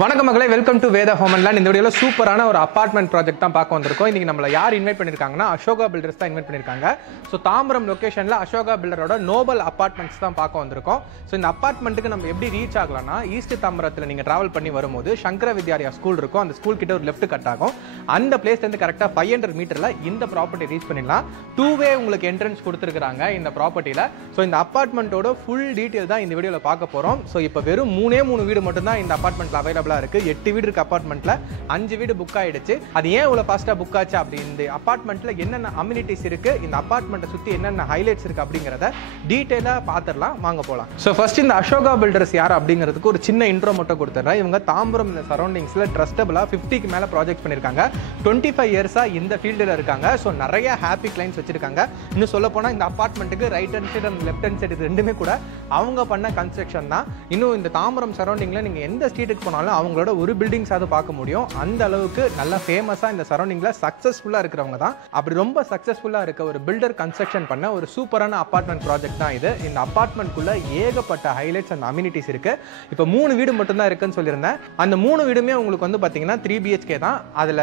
வணக்கம் மக்களே, welcome to Veda home and land. இந்த வீடியோவில் சூப்பரான ஒரு அப்பார்ட்மெண்ட் ப்ராஜெக்ட் தான் பார்க்க வந்திருக்கோம். இன்றைக்கி நம்மளை யார் இன்வைட் பண்ணியிருக்காங்கன்னா அசோகா பில்டர்ஸ் தான் இன்வைட் பண்ணியிருக்காங்க. ஸோ தாம்பரம் லொக்கேஷனில் அசோகா பில்டரோட நோபல் அப்பார்ட்மெண்ட்ஸ் தான் பார்க்க வந்திருக்கோம். ஸோ இந்த அப்பார்ட்மெண்ட்டுக்கு நம்ம எப்படி ரீச் ஆகலாம்னா, ஈஸ்ட் தாம்பரத்தில் நீங்கள் ட்ராவல் பண்ணி வரும்போது சங்கர வித்யாலயா ஸ்கூல் இருக்கும். அந்த ஸ்கூல் கிட்ட ஒரு லெஃப்ட் கட் ஆகும். அந்த பிளேஸ்லேருந்து கரெக்டாக 500 மீட்டரில் இந்த ப்ராப்பர்ட்டி ரீச் பண்ணிடலாம். 2-வே உங்களுக்கு என்ட்ரன்ஸ் கொடுத்துருக்காங்க இந்த ப்ராப்பர்ட்டியில். ஸோ இந்த அப்பார்ட்மெண்ட்டோட ஃபுல் டீட்டெயில் தான் இந்த வீடியோவில் பார்க்க போகிறோம். ஸோ இப்போ வெறும் 3 வீடு மட்டும் தான் இந்த அப்பார்ட்மெண்ட்டில் அவைலபிளாக இருக்குது. 8 வீடு இருக்கு அப்பார்ட்மெண்ட்ல, 5 வீடு புக் ஆயிடுச்சு. அது ஏன் இவ்வளவு ஃபாஸ்டா புக் ஆச்சு அப்படி, இந்த அப்பார்ட்மெண்ட்ல என்னென்ன அம்யூனிட்டிஸ் இருக்கு, இந்த அப்பார்ட்மெண்ட்டை சுத்தி என்னென்ன ஹைலைட்ஸ் இருக்கு அப்படிங்கறத டீடைலா பாத்துறலாம். வாங்க போலாம். சோ ஃபர்ஸ்ட் இந்த அசோகா பில்டர்ஸ் யார் அப்படிங்கிறதுக்கு ஒரு சின்ன இன்ட்ரோ மட்டும் கொடுத்துறேன். இவங்க தாம்பரம் சரௌண்டிங்ஸ்ல ட்ரஸ்டபிளா 50க்கு மேல ப்ராஜெக்ட் பண்ணிருக்காங்க. 25 இயர்ஸா இந்த ஃபீல்டுல இருக்காங்க. ஸோ நிறைய ஹாப்பி கிளைண்ட்ஸ் வச்சிருக்காங்க. இன்னும் சொல்ல போனா இந்த அப்பார்ட்மெண்ட்டுக்கு right hand side and left hand side ரெண்டுமே கூட அவங்க பண்ண கன்ஸ்ட்ரக்ஷன் தான். இன்னும் இந்த தாம்பரம் சரௌண்டிங்ல நீங்க எந்த ஸ்ட்ரீட்டுக்கு போனாலும் அவங்களோட ஒரு பில்டிங்ஸ் அது பார்க்க முடியும். அந்த அளவுக்கு நல்ல ஃபேமஸா இந்த சரௌண்டிங்ல சக்சஸ்ஃபுல்லா இருக்கிறவங்க தான். அப்படி ரொம்ப சக்சஸ்ஃபுல்லா இருக்க ஒரு பில்டர் கன்ஸ்ட்ரக்ஷன் பண்ண ஒரு சூப்பரான அபார்ட்மெண்ட் ப்ராஜெக்ட் தான் இது. இந்த அபார்ட்மெண்ட்குள்ள ஏகப்பட்ட ஹைலைட்ஸ் அண்ட் அம்யூனிட்டிஸ் இருக்கு. இப்போ 3 வீடு மட்டும் தான் இருக்குன்னு சொல்லியிருந்தேன். அந்த 3 வீடுமே உங்களுக்கு வந்து பாத்தீங்கன்னா 3 BHK தான். அதுல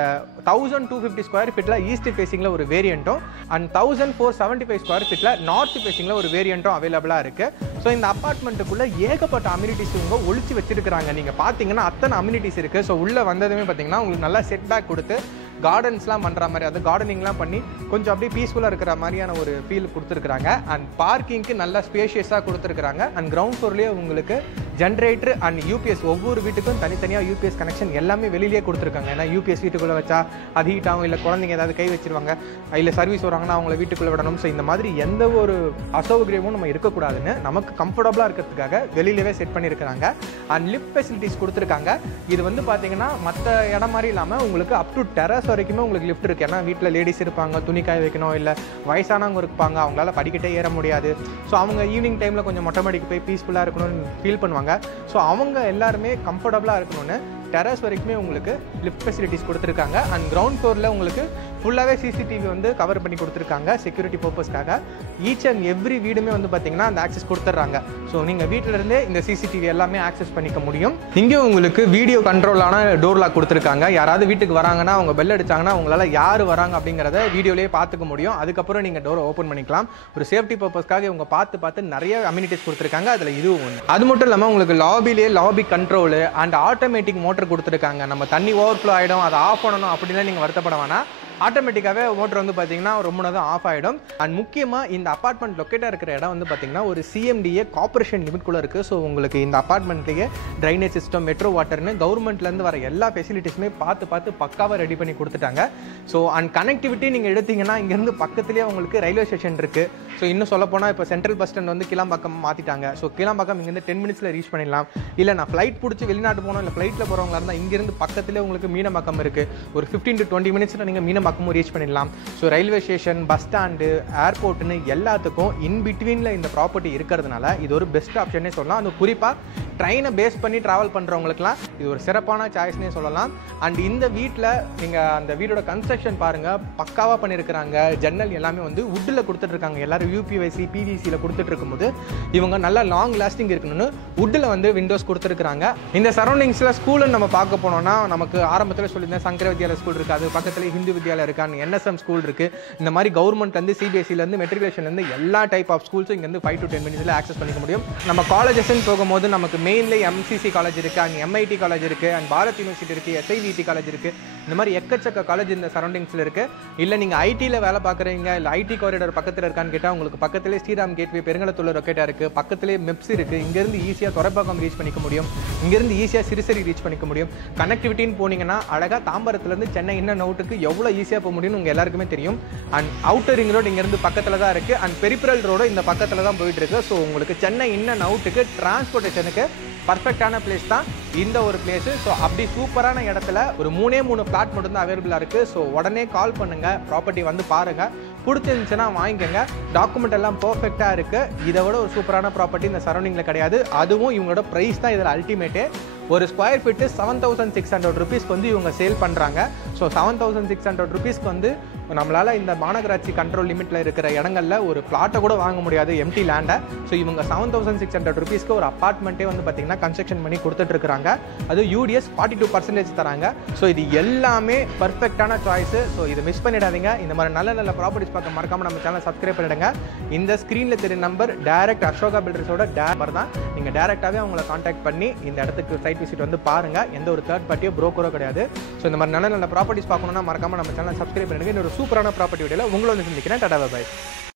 1250 ஸ்கொயர் ஃபீட்ல ஈஸ்ட் ஃபேசிங்ல ஒரு வேரியண்ட்டும் அண்ட் 1475 ஸ்கொயர் ஃபீட்ல நார்த் ஃபேசிங்ல ஒரு வேரியண்ட்டும் அவைலபிளா இருக்கு. ஸோ இந்த அபார்ட்மெண்ட்டுக்குள்ள ஏகப்பட்ட அம்யூனிட்டிஸ் இவங்க ஒழிச்சு வச்சிருக்காங்க. நீங்க பாத்தீங்கன்னா அத்தனை அம்யூனிட்டிஸ் இருக்கு. ஸோ உள்ள வந்ததுமே பார்த்தீங்கன்னா உங்களுக்கு நல்லா செட் பேக் கொடுத்து கார்டன்ஸ்லாம் பண்ணுற மாதிரி, அது கார்டனிங்லாம் பண்ணி கொஞ்சம் அப்படியே பீஸ்ஃபுல்லாக இருக்கிற மாதிரியான ஒரு ஃபீல் கொடுத்துருக்காங்க. அண்ட் பார்க்கிங்க்கு நல்லா ஸ்பேஷியஸாக கொடுத்துருக்காங்க. அண்ட் கிரவுண்ட் ஃப்ளோர்லேயே உங்களுக்கு ஜென்ரேட்டர் அண்ட் யூபிஎஸ், ஒவ்வொரு வீட்டுக்கும் தனித்தனியாக யூபிஎஸ் கனெக்ஷன் எல்லாமே வெளியிலேயே கொடுத்துருக்காங்க. ஏன்னா யூபிஎஸ் வீட்டுக்குள்ளே வச்சா அது ஹீட் ஆகும், இல்லை குழந்தைங்க ஏதாவது கை வச்சிருவாங்க, இல்லை சர்வீஸ் வராங்கன்னா அவங்கள வீட்டுக்குள்ளே விடணும். ஸோ இந்த மாதிரி எந்த ஒரு அசௌகரியமும் நம்ம இருக்கக்கூடாதுன்னு நமக்கு கம்ஃபர்டபுளாக இருக்கிறதுக்காக வெளியிலேயே செட் பண்ணியிருக்கிறாங்க. அண்ட் லிஃப்ட் ஃபெசிலிட்டிஸ் கொடுத்துருக்காங்க. இது வந்து பார்த்தீங்கன்னா மற்ற இடம் மாதிரி இல்லாமல் உங்களுக்கு அப் டு டெரஸ் வரைக்குமே உங்களுக்கு லிஃப்ட் இருக்கு. ஏன்னா வீட்டில் லேடிஸ் இருப்பாங்க, துணி காய வைக்கணும், இல்லை வயசானவங்க இருப்பாங்க, அவங்களால படிக்கிட்டே ஏற முடியாது. ஸோ அவங்க ஈவினிங் டைமில் கொஞ்சம் மொட்டை மாடிக்கு போய் பீஸ்ஃபுல்லாக இருக்கணும்னு ஃபீல் பண்ணுவாங்க. ஸோ அவங்க எல்லாருமே கம்ஃபர்டபுளாக இருக்கணும்னு டெரஸ் வரைக்குமே உங்களுக்கு லிஃப்ட் ஃபெசிலிட்டிஸ் கொடுத்துருக்காங்க. அண்ட் கிரவுண்ட் ஃப்ளோரில் உங்களுக்கு ஃபுல்லாகவே சிசிடிவி வந்து கவர் பண்ணி கொடுத்துருக்காங்க செக்யூரிட்டி பர்பஸ்க்காக. ஈச் அண்ட் எவ்ரி வீடுமே வந்து பார்த்தீங்கன்னா அந்த ஆக்சஸ் கொடுத்துட்றாங்க. ஸோ நீங்கள் வீட்டிலேருந்தே இந்த சிசிடிவி எல்லாமே ஆக்சஸ் பண்ணிக்க முடியும். இங்கே உங்களுக்கு வீடியோ கண்ட்ரோலான டோர் லாக் கொடுத்துருக்காங்க. யாராவது வீட்டுக்கு வராங்கன்னா அவங்க பெல் அடிச்சாங்கன்னா அவங்களால யார் வராங்க அப்படிங்கிறத வீடியோலேயே பார்த்துக்க முடியும். அதுக்கப்புறம் நீங்கள் டோரை ஓப்பன் பண்ணிக்கலாம். ஒரு சேஃப்டி பர்பஸ்க்காக இவங்க பார்த்து நிறைய அம்யூனிட்டிஸ் கொடுத்துருக்காங்க. அதில் இதுவும் ஒன்று. அது மட்டும் இல்லாமல் உங்களுக்கு லாபிலேயே lobby control and automatic motor கொடுத்துருக்காங்க. நம்ம தண்ணி ஓவர்ஃப்ளோ ஆகிடும், அதை ஆஃப் பண்ணணும் அப்படின்லாம் நீங்கள் வருத்தப்பட வேணாம். ஆட்டோமேட்டிக்காகவே மோட்டர் வந்து பார்த்தீங்கன்னா ரொம்ப நேரம் ஆஃப் ஆகிடும். அண்ட் முக்கியமாக இந்த அப்பார்ட்மெண்ட் லொக்கேட்டாக இருக்கிற இடம் வந்து பார்த்தீங்கன்னா ஒரு CMDA கார்பரேஷன் லிமிட்குள்ளே இருக்குது. ஸோ உங்களுக்கு இந்த அப்பார்ட்மெண்ட்லேயே ட்ரைனேஜ் சிஸ்டம், மெட்ரோ வாட்டர்னு கவர்மெண்ட்லேருந்து வர எல்லா ஃபெசிலிட்டிஸுமே பார்த்து பக்காவாக ரெடி பண்ணி கொடுத்துட்டாங்க. ஸோ அண்ட் கனெக்டிவிட்டி நீங்கள் எடுத்தீங்கன்னா இங்கேருந்து பக்கத்துலேயே உங்களுக்கு ரயில்வே ஸ்டேஷன் இருக்குது. ஸோ இன்னும் சொல்லப்போனால் இப்போ சென்ட்ரல் பஸ் ஸ்டாண்ட் வந்து கிளாம்பாக்கம் மாற்றிட்டாங்க. ஸோ கிளாம்பாக்கம் இங்கேருந்து 10 மினிட்ஸில் ரீச் பண்ணிடலாம். இல்லை நான் ஃப்ளைட் பிடிச்சி வெளிநாட்டு போனோம், இல்லை ஃப்ளைட்டில் போகிறவங்களா இருந்தால் இங்கேருந்து பக்கத்துலேயே உங்களுக்கு மீனம்பாக்கம் இருக்குது. ஒரு 15 to 20 மினிட்ஸில் நீங்கள் மீனம்பாக்கமும் ரீச் பண்ணிடலாம். So railway station, bus stand, ஏர்போர்ட்னு எல்லாத்துக்கும் இன் பிட்வீனில் இந்த ப்ராப்பர்ட்டி இருக்கிறதுனால இது ஒரு பெஸ்ட் ஆப்ஷனே சொல்லலாம். அது குறிப்பாக ட்ரெயினை பேஸ் பண்ணி ட்ராவல் பண்ணுறவங்களுக்குலாம் இது ஒரு சிறப்பான சாய்ஸ்னே சொல்லலாம். அண்ட் இந்த வீட்டில் நீங்கள் அந்த வீடோட கன்ஸ்ட்ரக்ஷன் பாருங்கள், பக்காவாக பண்ணியிருக்கிறாங்க. ஜன்னல் எல்லாமே வந்து வுட்டில் கொடுத்துட்ருக்காங்க. எல்லாரும் UPVC, PVCயில் கொடுத்துட்டு இருக்கும்போது இவங்க நல்லா லாங் லாஸ்டிங் இருக்கணும்னு வுட்டில் வந்து விண்டோஸ் கொடுத்துருக்காங்க. இந்த சரௌண்டிங்ஸில் ஸ்கூலுன்னு நம்ம பார்க்க போனோம்னா, நமக்கு ஆரம்பத்தில் சொல்லியிருந்தேன் சங்கர வித்யாலயா ஸ்கூல் இருக்குது, அது பக்கத்தில் ஹிந்து வித்யாலயா இருக்கான்னு NSM ஸ்கூல் இருக்குது. இந்த மாதிரி கவர்மெண்ட்லேருந்து CBSEலேருந்து மெட்ரிகுலேஷன்லேருந்து எல்லா டைப் ஆஃப் ஸ்கூல்ஸும் இங்கேருந்து 5 to 10 மினிட்ஸில் ஆக்சஸ் பண்ணிக்க முடியும். நம்ம காலேஜஸ்ன்னு போகும்போது நமக்கு மெயின்லேயே MCC காலேஜ் இருக்குது, அண்ட் MIT காலேஜ் இருக்குது, அண்ட் பாரத் யூனிவர்சிட்டி இருக்குது, SIVT காலேஜ் இருக்குது. இந்த மாதிரி எக்கச்சக்க காலேஜ் இந்த சரௌண்டிங்ஸில் இருக்குது. இல்லை நீங்கள் ஐடியில் வேலை பார்க்குறீங்க, இல்லை IT காரிடார் பக்கத்தில் இருக்கான்னு கேட்டால் உங்களுக்கு பக்கத்திலே ஸ்ரீராம் கேட்வே பெருங்கலத்தூர் ரொக்கேட்டாக இருக்குது, பக்கத்திலே மெப்ஸ் இருக்குது. இங்கேருந்து ஈஸியாக துறைப்பாக்கம் ரீச் பண்ணிக்க முடியும், இங்கேருந்து ஈஸியாக சிறுசரி ரீச் பண்ணிக்க முடியும். கனெக்டிவிட்டின்னு போனீங்கன்னா அழகாக தாம்பரத்துலேருந்து சென்னை இன்னும் நோட்டுக்கு எவ்வளோ ஈஸியாக போக முடியும்னு உங்கள் எல்லாருக்குமே தெரியும். அண்ட் அவுட்டர் ரிங் ரோடு இங்கேருந்து பக்கத்தில் தான் இருக்குது, அண்ட் பெரிபரல் ரோடு இந்த பக்கத்தில் தான் போயிட்டு இருக்கு. ஸோ உங்களுக்கு சென்னை இன்னும் அவுட்டுக்கு டிரான்ஸ்போர்ட்டேஷனுக்கு பர்ஃபெக்டான பிளேஸ் தான் இந்த ஒரு பிளேஸ். ஸோ அப்படி சூப்பரான இடத்துல ஒரு 3 பிளாட் மட்டும் தான் அவைலபிளாக இருக்குது. ஸோ உடனே கால் பண்ணுங்கள், ப்ராப்பர்ட்டி வந்து பாருங்கள். பிடிச்சிருந்துச்சுன்னா வாங்கிக்கோங்க. டாக்குமெண்ட் எல்லாம் பர்ஃபெக்டாக இருக்குது. இதை விட ஒரு சூப்பரான ப்ராப்பர்ட்டி இந்த சரௌண்டிங்கில் கிடையாது. அதுவும் இவங்களோட ப்ரைஸ் தான் இதில் அல்டிமேட்டு. ஒரு ஸ்கொயர் ஃபீட்டு 7600 ருபீஸ்க்கு வந்து இவங்க சேல் பண்ணுறாங்க. ஸோ 7600 ருபீஸ்க்கு வந்து நம்மளால் இந்த மாநகராட்சி கண்ட்ரோல் லிமிட்டில் இருக்கிற இடங்களில் ஒரு பிளாட்டை கூட வாங்க முடியாது, எம்டி லேண்டை. ஸோ இவங்க 7600 ருபீஸ்க்கு ஒரு அப்பார்ட்மெண்ட்டே வந்து பார்த்திங்கன்னா கன்ஸ்ட்ரக்ஷன் பண்ணி கொடுத்துட்ருக்காங்க. அது யூடிஎஸ் 42% தராங்க. ஸோ இது எல்லாமே பர்ஃபெக்டான சாய்ஸு. ஸோ இதை மிஸ் பண்ணிடாதீங்க. இந்த மாதிரி நல்ல நல்ல ப்ராப்பர்ட்டிஸ் பார்க்க மறக்காமல் நம்ம சேனலை சப்ஸ்கிரைப் பண்ணிடுங்க. இந்த ஸ்க்ரீனில் தெரிய நம்பர் டைரக்ட் அசோகா பில்டர்ஸோட நம்பர் தான். நீங்கள் டேரெக்டாகவே அவங்கள காண்டாக்ட் பண்ணி இந்த இடத்துக்கு சைட் விசிட் வந்து பாருங்கள். எந்த ஒரு தேர்ட் பார்ட்டியோ ப்ரோக்கரோ கிடையாது. ஸோ இந்த மாதிரி நல்ல நல்ல ப்ராப்பர்ட்டிஸ் பார்க்கணுன்னா மறக்காமல் நம்ம சேனலை சப்ஸ்கிரைப் பண்ணிடுங்க. இன்னொரு சூப்பரான ப்ராப்பர்ட்டி வீடியோவில் உங்களை வந்து சந்திக்கிறேன். Tata bye.